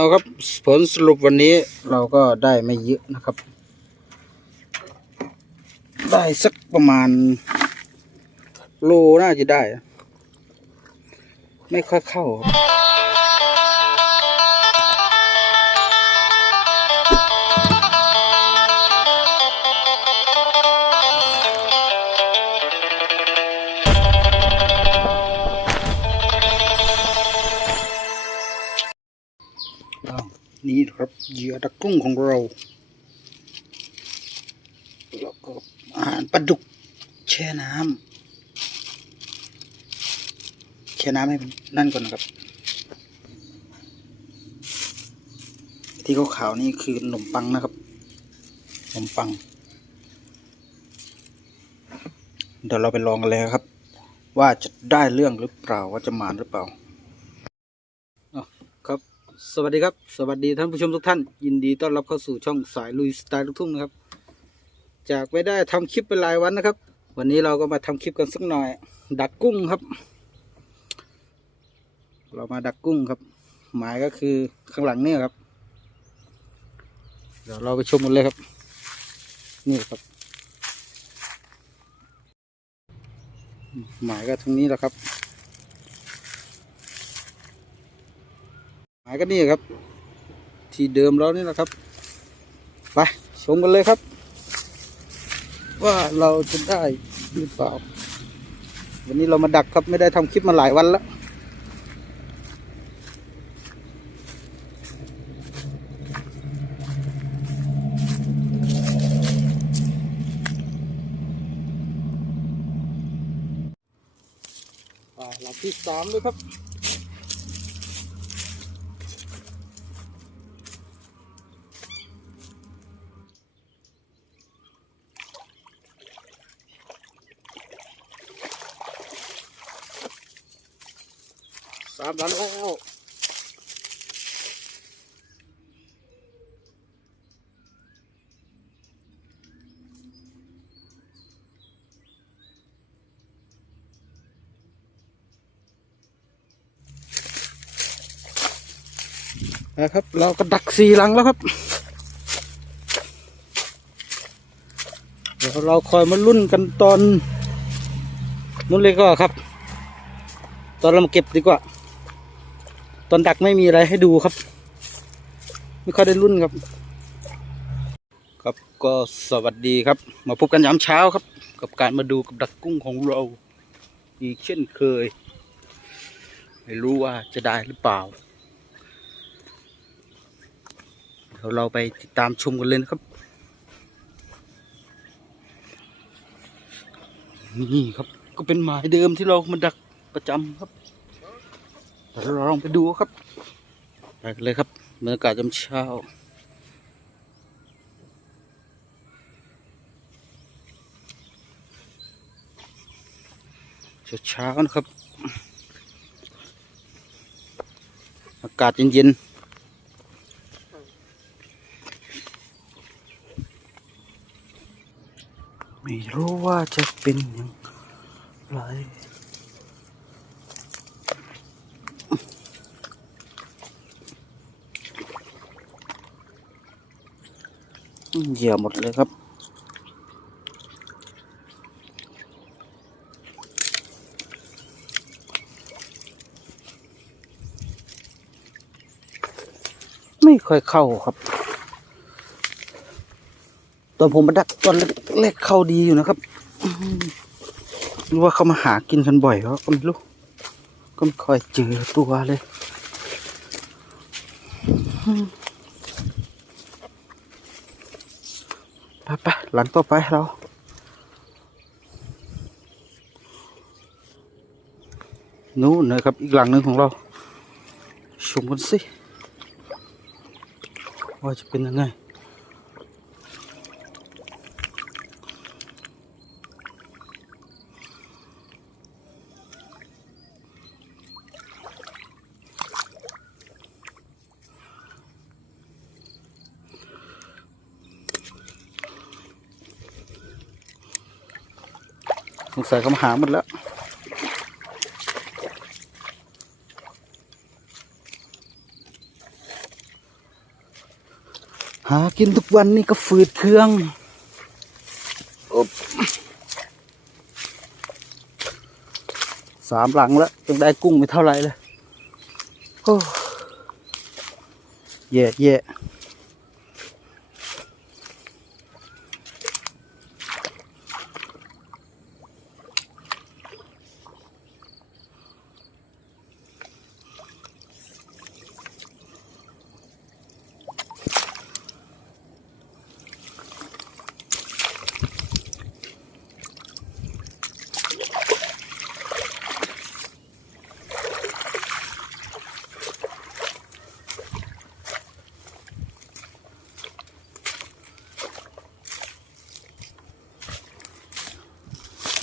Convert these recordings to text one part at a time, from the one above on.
เอาครับผลสรุปวันนี้เราก็ได้ไม่เยอะนะครับ ได้สักประมาณโลน่าจะได้ ไม่ค่อยเข้าครับ ครับเหยื่อตะกุ้งของเราแล้วก็อาหารปลาดุกแช่น้ำแช่น้ำให้มันนั่นก่อนนะครับ ที่ขาวๆนี่คือขนมปังนะครับขนมปัง เดี๋ยวเราไปลองกันเลยครับ ว่าจะได้เรื่องหรือเปล่าว่าจะหมานหรือเปล่า สวัสดีครับ สวัสดีท่านผู้ชมทุกท่าน ยินดีต้อนรับเข้าสู่ช่องสายลุยสไตล์ลูกทุ่งนะครับ จากไม่ได้ทำคลิปเป็นรายวันนะครับ วันนี้เราก็มาทำคลิปกันสักหน่อย ดักกุ้งครับ เรามาดักกุ้งครับ หมายก็คือข้างหลังเนี่ยครับ เดี๋ยวเราไปชมกันเลยครับ นี่ครับ หมายก็ตรงนี้แหละครับ หมายก็นี่ครับ ที่เดิมเรานี่แหละครับ ไปชมกันเลยครับ ว่าเราจะได้หรือเปล่า วันนี้เรามาดักครับไม่ได้ทำคลิปมาหลายวันแล้วหลักที่สามเลยครับ สามหลังแล้วนะครับ เราก็ดักสี่หลังแล้วครับ เดี๋ยวเราคอยมาลุ้นกันตอนนู้นเลยก็ครับ ตอนเรามาเก็บดีกว่า ตอนดักไม่มีอะไรให้ดูครับ ไม่ค่อยได้รุ่นครับ ครับก็สวัสดีครับ มาพบกันยามเช้าครับ กับการมาดูกับดักกุ้งของเรา อีกเช่นเคย ไม่รู้ว่าจะได้หรือเปล่าเดี๋ยวเราไปติดตามชมกันเลยครับ นี่ครับก็เป็นหมายเดิมที่เรามาดักประจำครับ เดี๋ยวเราลองไปดูครับไปกันเลยครับบรรยากาศยามเช้าเช้าๆนะครับ อากาศเย็นๆไม่รู้ว่าจะเป็นอย่างไร เหยื่อหมดเลยครับ ไม่ค่อยเข้าครับ ตอนผมมาดักตอนแรกเข้าดีอยู่นะครับหรือว่าเขามาหากินกันบ่อยเขาก็ไม่รู้ก็ไม่ค่อยเจอตัวเลยไไปหลังต่อไปเรานู้นนะครับ อีกหลังหนึ่งของเราชมกันสิ ว่าจะเป็นยังไง สงสัยเขามาหาหมดแล้ว หากินทุกวันนี่ก็ฝืดเครื่องอบสามหลังแล้วยังได้กุ้งไม่เท่าไหรเลยโอ้แย่แย่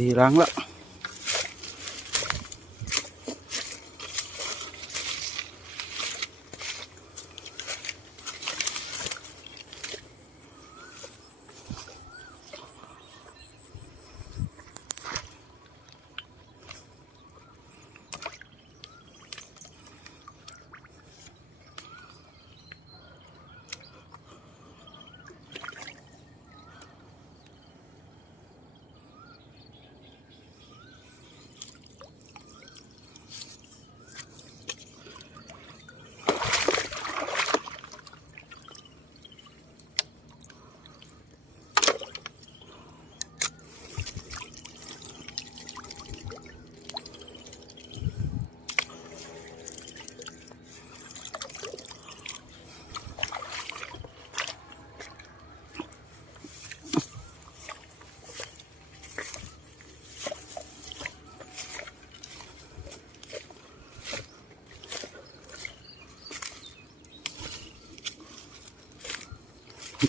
สี่หลั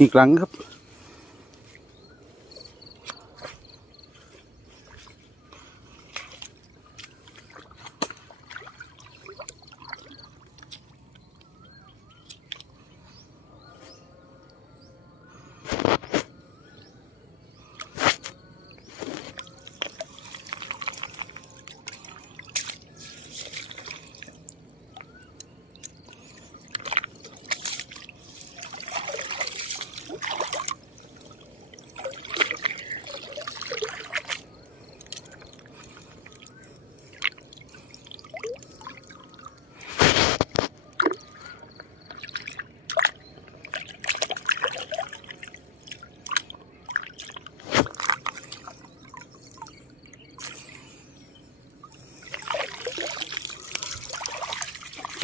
อีกหลังครับ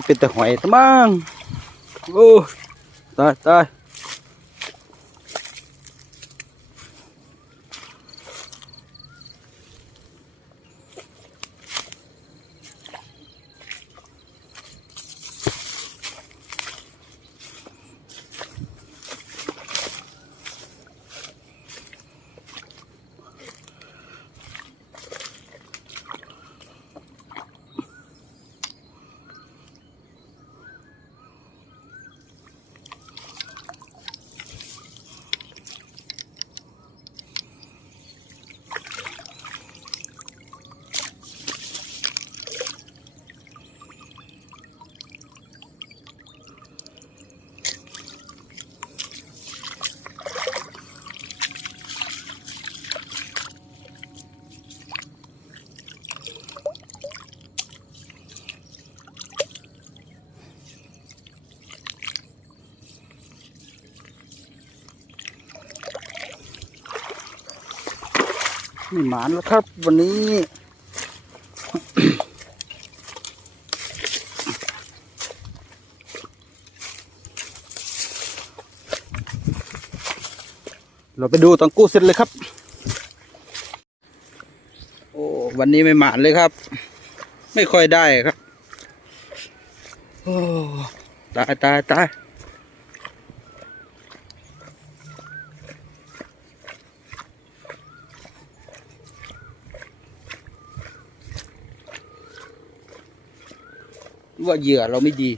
เป็นแต่หอยตะมังโอ้ตายตาย นี่หมานแล้วครับวันนี้ เราไปดูตอนกู้เสร็จเลยครับ โอ้วันนี้ไม่หมานเลยครับ ไม่ค่อยได้ครับ โอ้ตายตายตาย ว่าเหยื่อเราไม่ดี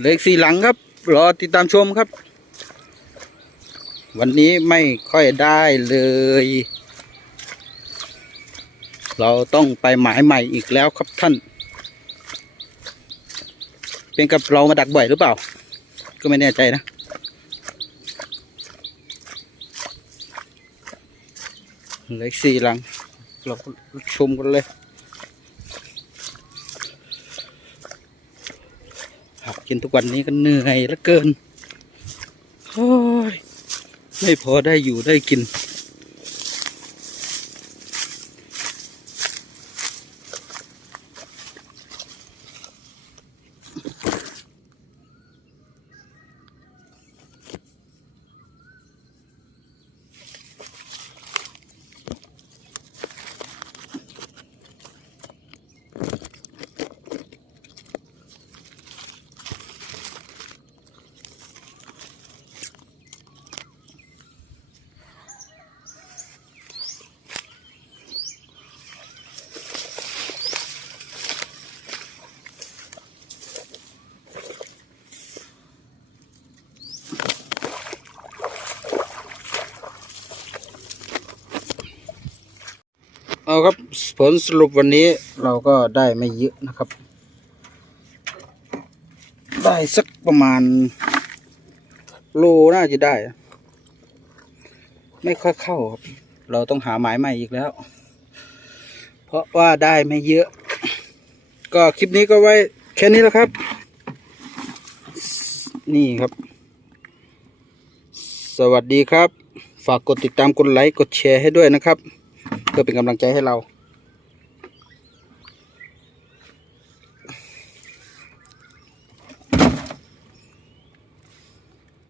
เลืออีกสี่หลังครับ รอติดตามชมครับ วันนี้ไม่ค่อยได้เลย เราต้องไปหมายใหม่อีกแล้วครับท่าน เป็นกับเรามาดักบ่อยหรือเปล่า ก็ไม่แน่ใจนะ เหลืออีกสี่หลัง เราก็ชมกันเลยหักกินทุกวันนี้ก็เหนื่อยเหลือเกินโอ้ยไม่พอได้อยู่ได้กิน ครับผลสรุปวันนี้เราก็ได้ไม่เยอะนะครับ ได้สักประมาณ โลน่าจะได้ ไม่ค่อยเข้าครับ เราต้องหาหมายใหม่อีกแล้ว เพราะว่าได้ไม่เยอะ ก็คลิปนี้ก็ไว้แค่นี้แล้วครับ นี่ครับ สวัสดีครับ ฝากกดติดตามกดไลค์กดแชร์ให้ด้วยนะครับ พื่อเป็นกำลังใจให้เรา